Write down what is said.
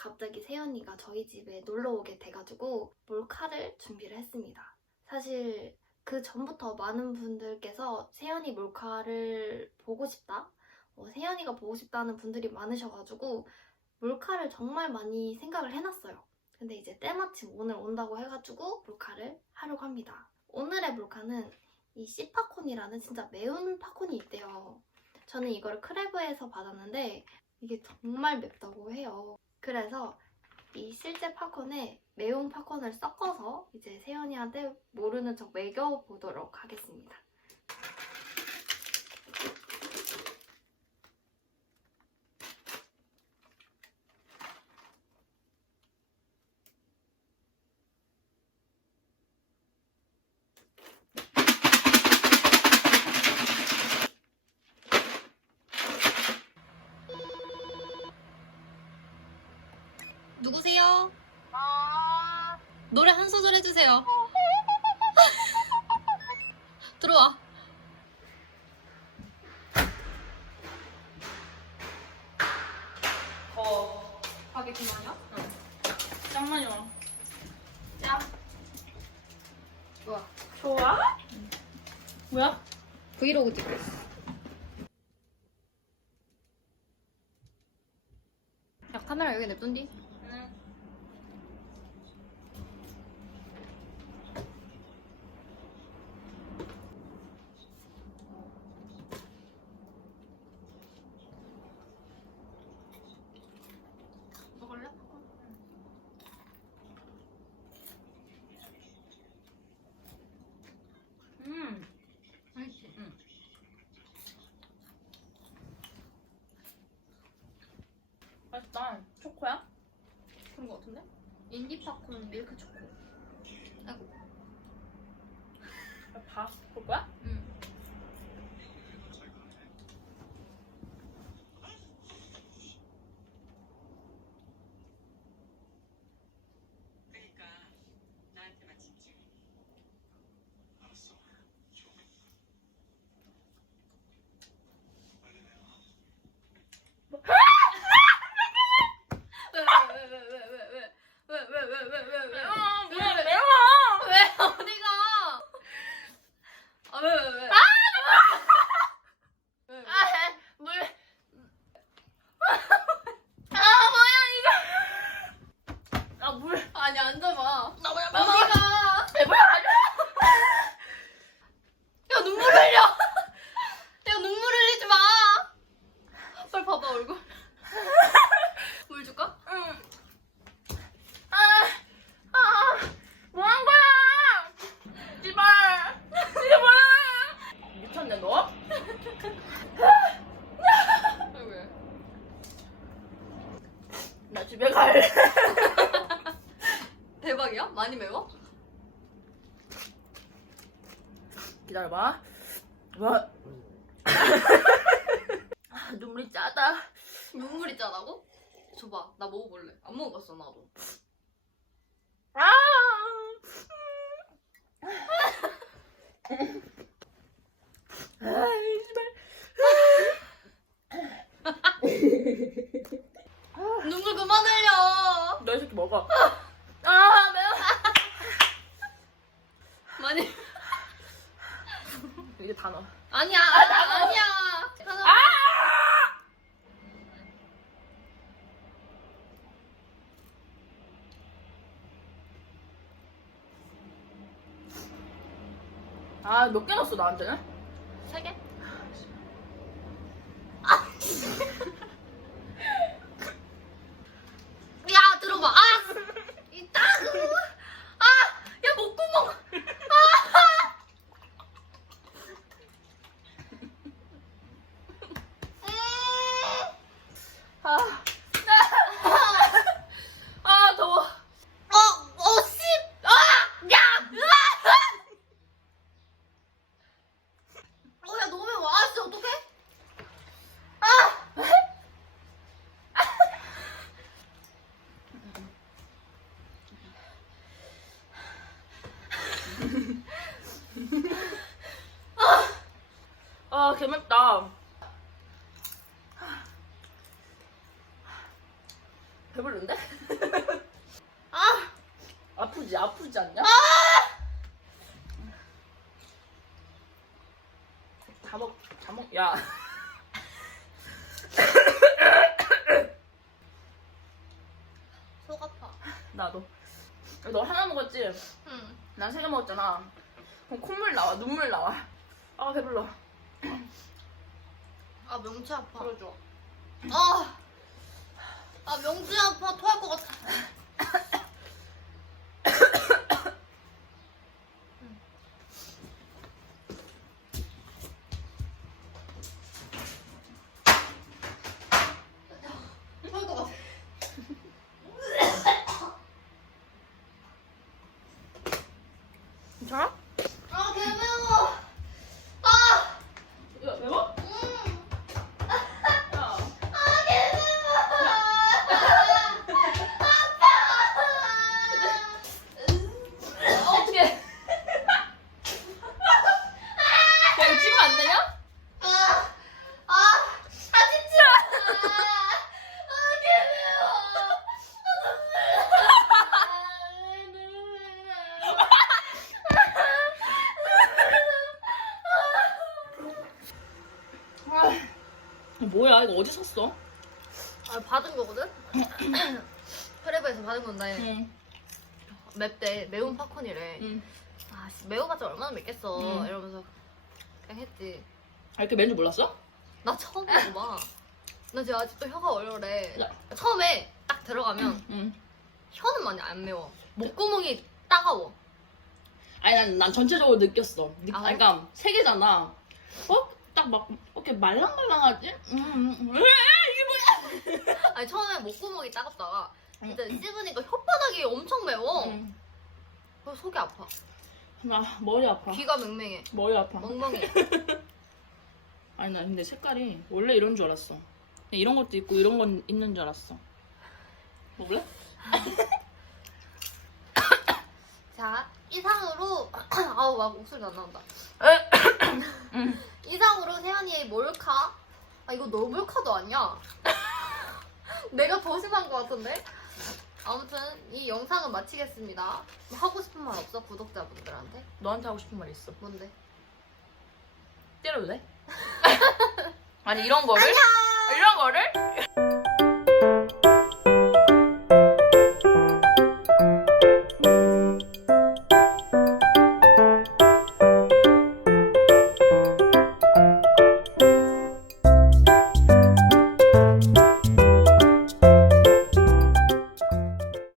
갑자기 세연이가 저희 집에 놀러 오게 돼가지고 몰카를 준비를 했습니다. 사실 그 전부터 많은 분들께서 세연이 몰카를 보고 싶다, 어, 세연이가 보고 싶다는 분들이 많으셔가지고 몰카를 정말 많이 생각을 해놨어요. 근데 이제 때마침 오늘 온다고 해가지고 몰카를 하려고 합니다. 오늘의 몰카는 이 씨파콘이라는 진짜 매운 팝콘이 있대요. 저는 이거를 크래브에서 받았는데 이게 정말 맵다고 해요. 그래서 이 실제 팝콘에 매운 팝콘을 섞어서 이제 세연이한테 모르는 척 먹여보도록 하겠습니다. 누구세요? 노래 한 소절 해주세요. 들어와. 어, 바게트 마냥? 잠깐만요. 짠. 좋아. 좋아? 뭐야? 브이로그 찍고 있어. 야 카메라 여기 냅둔디? 응. 먹을래? 음. 맛있지? 응. 맛있다. 초코야? 그런 거 같은데? 인디 팝콘 밀크 초코. 아이고. 봐. 볼 거야? 기다려봐. 와. 아, 눈물이 짜다. 눈물이 짜다고? 줘봐 나 먹어볼래. 안 먹어봤어 나도. 아! 씨발. 눈물 그만 흘려. 너이 새끼 먹어. 아, 매워. 많이. 이제 다 넣어. 아니야 아 니야. 아! 아, 몇개 넣었어, 나한테는? 세 개? 야 들어봐 아 이따구 아야 목구멍 아. 아, 더워. 어 어 씨 아야 어야 너무 매워 아 진짜 어떡해 아, 개맵다. 배부른데? 아! 아프지 아프지 않냐? 다 먹, 다 먹, 야. 속 아파. 나도. 너 하나 먹었지? 응. 난 세 개 먹었잖아. 그럼 콧물 나와, 눈물 나와. 아, 배불러. 아 명치 아파. 풀어줘. 아, 아 명치 아파. 토할 것 같아. 토할 것 같아. 괜찮아? 아 개매워. 아, 야, 매워? 음. 야. 아 개매워. 어, 어떡해. 야, 이거 찍으면 안 되냐? 아, 아, 아 진짜. 아, 개매워. 뭐야, 이거 어디 샀어? 아 받은 거거든? 프레브에서 받은 건데 응. 맵대 매운 팝콘이래. 응. 아 씨, 매워봤자 얼마나 맵겠어 음. 이러면서 그냥 했지. 아, 이렇게 메뉴 몰랐어? 나 처음 먹어봐. 나 지금 아직도 혀가 얼얼해. 야. 처음에 딱 들어가면 응. 혀는 많이 안 매워. 목구멍이 따가워. 아니, 난, 난 전체적으로 느꼈어. 느, 아, 아, 그래? 그러니까, 세 개잖아. 어? 딱 막, 이렇게 말랑말랑하지? 음, 음, 음. 아니 처음에 목구멍이 따갑다가 응. 진짜 씹으니까 혓바닥이 엄청 매워. 음. 그래서 속이 아파. 나 머리 아파. 귀가 맹맹해. 머리 아파. 멍멍해. 아니, 나 근데 색깔이 원래 이런 줄 알았어. 그냥 이런 것도 있고 이런 건 있는 줄 알았어. 먹을래? 자 이상으로 아우 막 목소리 안 나온다. 응. 이상으로 세연이의 몰카 아 이거 너 몰카도 아니야 내가 더 심한 것 같은데 아무튼 이 영상은 마치겠습니다 뭐 하고 싶은 말 없어 구독자분들한테 너한테 하고 싶은 말 있어. 뭔데 때려도 돼? 아니, 이런 거를? 이런 거를?